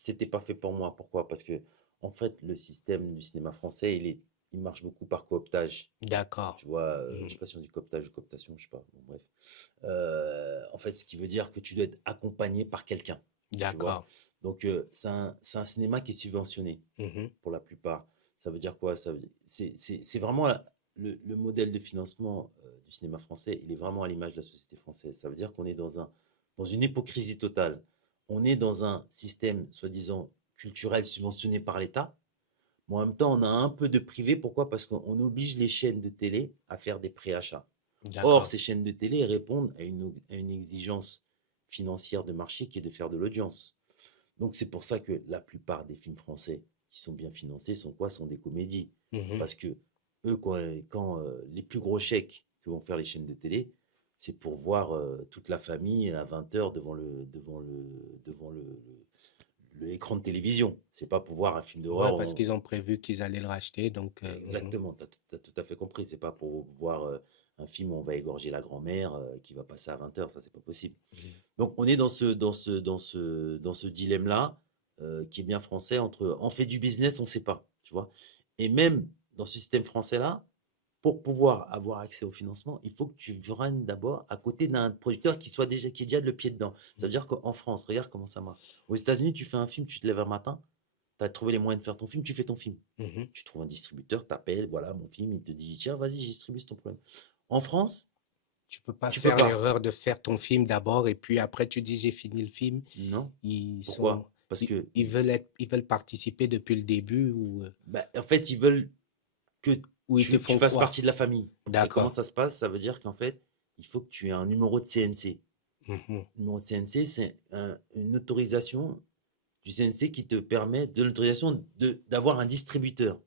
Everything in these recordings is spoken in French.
c'était pas fait pour moi. Pourquoi? Parce que, en fait, le système du cinéma français, il marche beaucoup par cooptage. D'accord. Tu vois, je Mhm. sais pas si on dit cooptage ou cooptation, je sais pas. Bon, bref. En fait, ce qui veut dire que tu dois être accompagné par quelqu'un. Tu vois? D'accord. Donc, c'est un cinéma qui est subventionné Mhm. pour la plupart. Ça veut dire quoi? C'est vraiment le modèle de financement du cinéma français, il est vraiment à l'image de la société française. Ça veut dire qu'on est dans une hypocrisie totale. On est dans un système, soi-disant, culturel subventionné par l'État, mais en même temps, on a un peu de privé. Pourquoi? Parce qu'on oblige les chaînes de télé à faire des préachats. Or, D'accord. ces chaînes de télé répondent à une exigence financière de marché qui est de faire de l'audience. Donc c'est pour ça que la plupart des films français qui sont bien financés sont quoi? Sont des comédies. Mhm. Parce que eux, quand les plus gros chèques que vont faire les chaînes de télé, c'est pour voir toute la famille à 20 heures devant l'écran de télévision. C'est pas pour voir un film Ouais, d'horreur. parce qu'ils ont prévu qu'ils allaient le racheter, donc mhm. Exactement, tu as tout à fait compris. C'est pas pour voir un film où on va égorger la grand-mère qui va passer à 20 heures. Ça, c'est pas possible. Mhm. Donc on est dans ce dilemme-là, qui est bien français, entre on fait du business, on ne sait pas, tu vois. Et même dans ce système français-là, pour pouvoir avoir accès au financement, il faut que tu viennes d'abord à côté d'un producteur qui est déjà le pied dedans. Ça veut dire qu'en France, regarde comment ça marche. Aux États-Unis, tu fais un film, tu te lèves un matin, tu as trouvé les moyens de faire ton film, tu fais ton film. Mhm. Tu trouves un distributeur, t'appelles, voilà mon film, il te dit, tiens, vas-y, je distribue, c'est ton problème. En France, Tu peux pas tu peux faire pas. l'erreur de faire ton film d'abord et puis après tu dis j'ai fini le film. Non. Ils sont, Pourquoi? Parce que ils veulent participer depuis le début bah, en fait, ils veulent que ou ils te tu font fasses quoi? partie de la famille. Et comment D'accord. ça se passe? Ça veut dire qu'en fait, il faut que tu aies un numéro de CNC. Mhm. Le numéro de CNC, c'est une autorisation du CNC qui te permet de l'autorisation d'avoir un distributeur.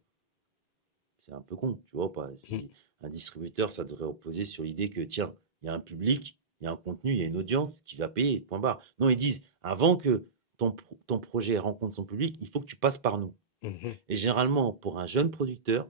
C'est un peu con, tu vois pas. Mhm. Si un distributeur, ça devrait reposer sur l'idée que, tiens, il y a un public, il y a un contenu, il y a une audience qui va payer, point barre. Non, ils disent, avant que ton projet rencontre son public, il faut que tu passes par nous. Mhm. Et généralement, pour un jeune producteur,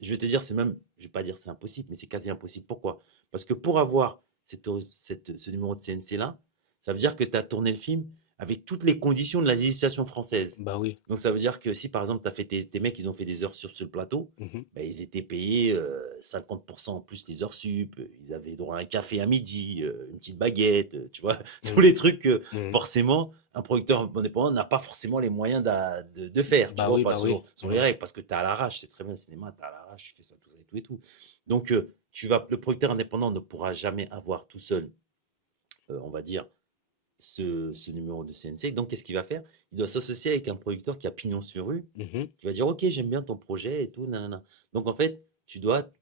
je vais te dire, c'est même, je vais pas dire c'est impossible, mais c'est quasi impossible. Pourquoi? Parce que pour avoir ce numéro de CNC-là, ça veut dire que tu as tourné le film avec toutes les conditions de la législation française. Bah oui. Donc ça veut dire que si par exemple, tu as fait tes mecs, ils ont fait des heures sur le plateau, Mhm. ben, ils étaient payés 50% en plus les heures sup, ils avaient droit à un café à midi, une petite baguette, tu vois, tous Mhm. les trucs que Mhm. forcément un producteur indépendant n'a pas forcément les moyens de faire, tu vois, pas Bah oui. sur les Mhm. règles, parce que tu es à l'arrache, c'est très bien le cinéma, tu es à l'arrache, tu fais ça, tout ça et tout et tout. Donc, le producteur indépendant ne pourra jamais avoir tout seul, on va dire, ce numéro de CNC. Donc, qu'est-ce qu'il va faire? Il doit s'associer avec un producteur qui a pignon sur rue, Mhm. qui va dire, OK, j'aime bien ton projet et tout, nanana. Donc, en fait, tu dois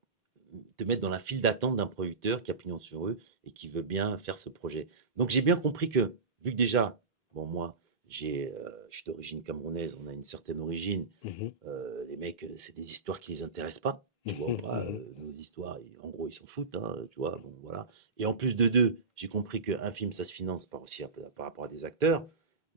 te mettre dans la file d'attente d'un producteur qui a pignon sur rue et qui veut bien faire ce projet. Donc j'ai bien compris que, vu que déjà, bon, moi, je suis d'origine camerounaise, on a une certaine origine, Mhm. les mecs, c'est des histoires qui les intéressent pas, tu vois, ou Mhm. pas, Mhm. nos histoires, en gros, ils s'en foutent, hein, tu vois, bon, voilà. Et en plus de deux, j'ai compris qu'un film, ça se finance par aussi par rapport à des acteurs,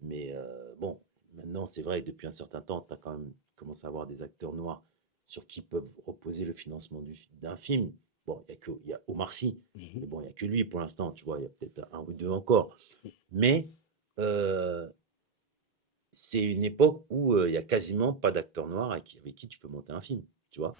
mais bon, maintenant, c'est vrai, depuis un certain temps, tu as quand même commencé à avoir des acteurs noirs sur qui peuvent reposer le financement d'un film. Bon, il y a Omar Sy, Mhm. mais bon, il n'y a que lui pour l'instant, tu vois, il y a peut-être un ou deux encore. Mais euh, c'est une époque où il y a quasiment pas d'acteurs noirs avec qui tu peux monter un film, tu vois.